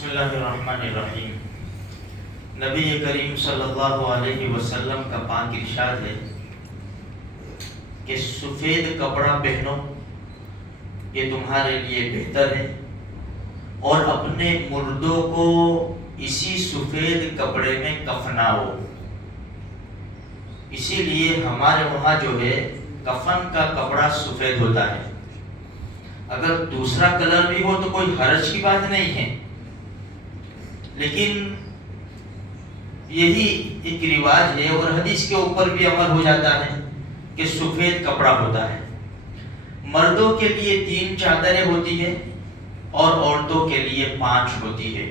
بسم اللہ الرحمن الرحیم۔ نبی کریم صلی اللہ علیہ وسلم کا پاک ارشاد ہے کہ سفید کپڑا پہنو، یہ تمہارے لیے بہتر ہے، اور اپنے مردوں کو اسی سفید کپڑے میں کفناؤ۔ اسی لیے ہمارے وہاں جو ہے کفن کا کپڑا سفید ہوتا ہے۔ اگر دوسرا کلر بھی ہو تو کوئی حرج کی بات نہیں ہے، لیکن یہی ایک رواج ہے اور حدیث کے اوپر بھی عمل ہو جاتا ہے کہ سفید کپڑا ہوتا ہے۔ مردوں کے لیے 3 چادریں ہوتی ہے اور عورتوں کے لیے 5 ہوتی ہے۔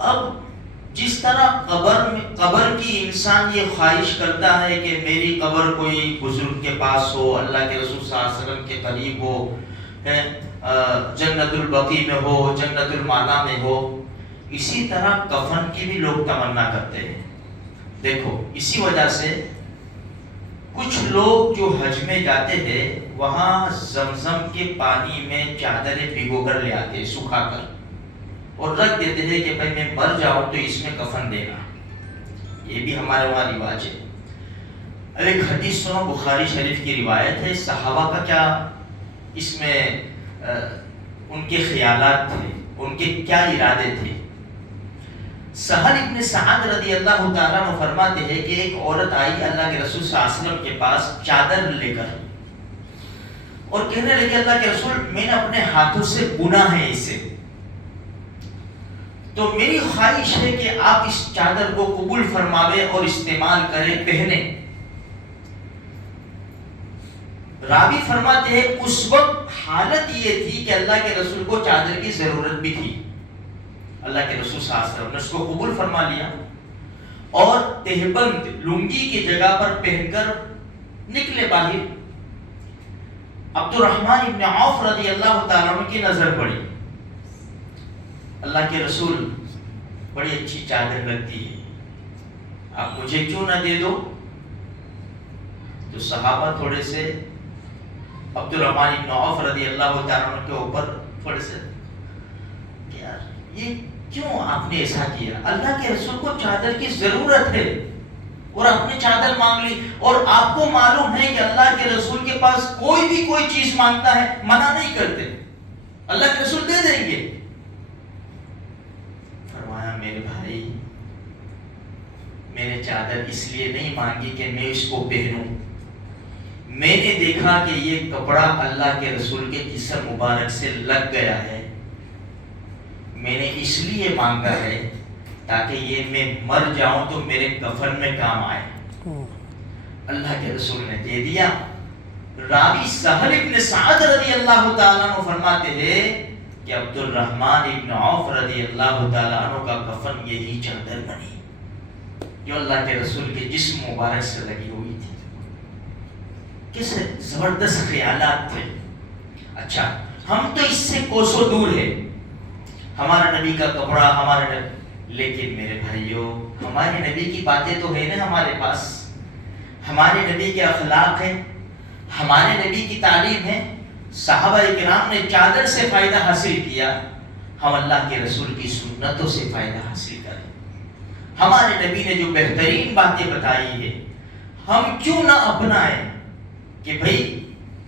اب جس طرح قبر کی انسان یہ خواہش کرتا ہے کہ میری قبر کوئی بزرگ کے پاس ہو، اللہ کے رسول صلی اللہ علیہ وسلم کے قریب ہو، جنت البقیع میں ہو، جنت المعلا میں ہو، اسی طرح کفن کی بھی لوگ تمنا کرتے ہیں۔ دیکھو اسی وجہ سے کچھ لوگ جو حج میں جاتے ہیں وہاں زمزم کے پانی میں چادریں بھگو کر لے آتے ہیں، سکھا کر، اور رکھ دیتے ہیں کہ بھائی میں مر جاؤں تو اس میں کفن دینا۔ یہ بھی ہمارے وہاں رواج ہے۔ اب ایک حدیث سنو، بخاری شریف کی روایت ہے، صحابہ کا کیا اس میں ان کے خیالات تھے، ان کے کیا ارادے تھے۔ سہل ابن سعد رضی اللہ تعالیٰ عنہ فرماتے ہیں کہ ایک عورت آئی اللہ کے رسول صلی اللہ علیہ وسلم کے پاس چادر لے کر، اور کہنے لگی اللہ کے رسول میں نے اپنے ہاتھوں سے بنا ہے اسے، تو میری خواہش ہے کہ آپ اس چادر کو قبول فرماوے اور استعمال کریں، پہنیں۔ راوی فرماتے ہیں اس وقت حالت یہ تھی کہ اللہ کے رسول کو چادر کی ضرورت بھی تھی۔ اللہ کے رسول صلی اللہ علیہ وسلم نے اس کو قبول فرما لیا اور تہبند لنگی کی جگہ پر پہن کر نکلے باہر۔ عبد الرحمن ابن عوف رضی اللہ تعالیٰ عنہ کی نظر پڑی، اللہ کے رسول بڑی اچھی چادر لگتی ہے، آپ مجھے کیوں نہ دے دو؟ تو صحابہ تھوڑے سے عبد الرحمن ابن عوف رضی اللہ تعالیٰ عنہ کے اوپر تھوڑے سے کہ یار یہ کیوں آپ نے ایسا کیا؟ اللہ کے رسول کو چادر کی ضرورت ہے اور آپ نے چادر مانگ لی، اور آپ کو معلوم ہے کہ اللہ کے رسول کے پاس کوئی بھی کوئی چیز مانگتا ہے منع نہیں کرتے، اللہ کے رسول دے دیں گے۔ فرمایا میرے بھائی میں نے چادر اس لیے نہیں مانگی کہ میں اس کو پہنوں، میں نے دیکھا کہ یہ کپڑا اللہ کے رسول کے جسم مبارک سے لگ گیا ہے، میں نے اس لیے مانگا ہے تاکہ یہ میں مر جاؤں تو میرے کفن میں کام آئے۔ اللہ کے رسول نے دے دیا۔ راوی سہل ابن سعد رضی اللہ تعالیٰ عنہ فرماتے ہیں کہ عبد الرحمن ابن عوف رضی اللہ تعالیٰ عنہ کا کفن یہی چادر بنی جو اللہ کے رسول کے جسم مبارک سے لگی ہوئی تھی۔ کس زبردست خیالات تھے۔ اچھا ہم تو اس سے کوسوں دور ہے، ہمارا نبی کا کپڑا ہمارا نبی، لیکن میرے بھائیوں ہمارے نبی کی باتیں تو ہے نا ہمارے پاس، ہمارے نبی کے اخلاق ہیں، ہمارے نبی کی تعلیم ہے۔ صحابہ کرام نے چادر سے فائدہ حاصل کیا، ہم اللہ کے رسول کی سنتوں سے فائدہ حاصل کریں۔ ہمارے نبی نے جو بہترین باتیں بتائی ہے ہم کیوں نہ اپنائیں کہ بھئی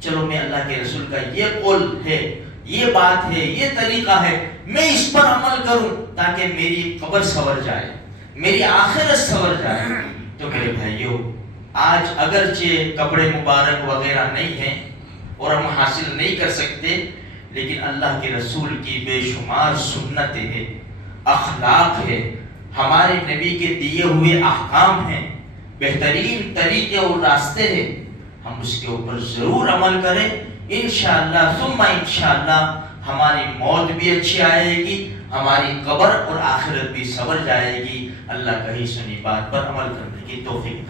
چلو میں اللہ کے رسول کا یہ قول ہے، یہ بات ہے، یہ طریقہ ہے، میں اس پر عمل کروں تاکہ میری قبر سنور جائے، میری آخرت سنور جائے۔ تو میرے بھائیوں آج اگرچہ کپڑے مبارک وغیرہ نہیں ہیں اور ہم حاصل نہیں کر سکتے، لیکن اللہ کے رسول کی بے شمار سنتیں ہیں، اخلاق ہے، ہمارے نبی کے دیے ہوئے احکام ہیں، بہترین طریقے اور راستے ہیں، ہم اس کے اوپر ضرور عمل کریں۔ انشاءاللہ ثم انشاءاللہ ہماری موت بھی اچھی آئے گی، ہماری قبر اور آخرت بھی سنور جائے گی۔ اللہ کہی سنی بات پر عمل کرنے کی توفیق